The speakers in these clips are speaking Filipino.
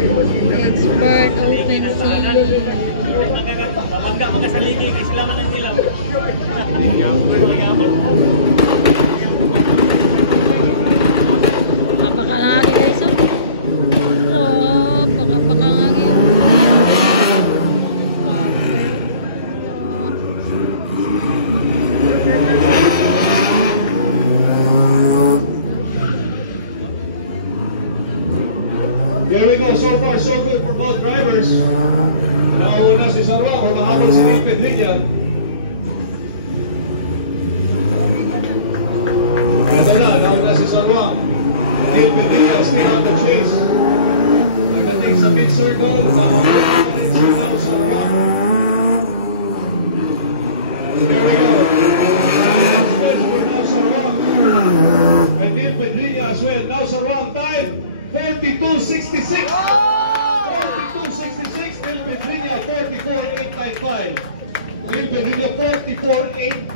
Expert offensive. Magkasaligi kay sila man ang ilaw. Napakangagi guys, oh. Oh, napakangagi. Here we go. So far, so good for both drivers. Nauna si Sarwang, humahabol si Neil Pedriña. Ito na, nauna si Sarwang. Neil Pedriña still on the chase. Nagdating sa pit circle, nahabol si Neil Sarwang. Here we go. Good for Now Sarwang. And Neil Pedriña as well. Now Sarwang, time 42.66. 42.66. Neil Pedriña 44.895. Neil Pedriña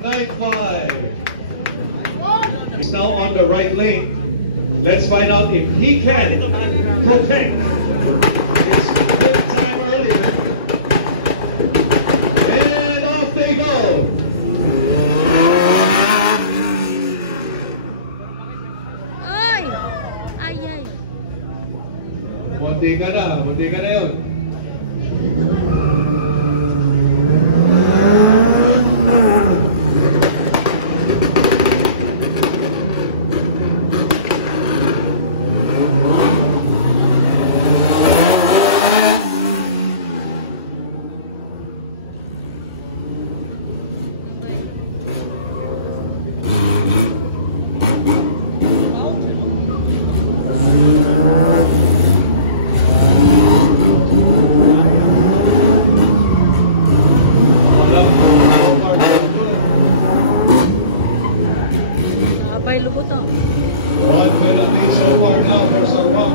44.895. He's now on the right lane. Let's find out if he can protect his good time earlier. And off they go. Ay! Ay, ay. Munti ka na yun. Abay, lubot, oh. One penalty so far now for Sarwang.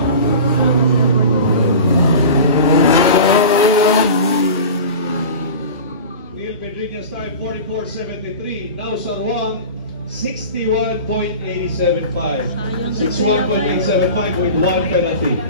Neil Pedriña's time 44.73. Now Sarwang 61.875. 61.875 with one penalty.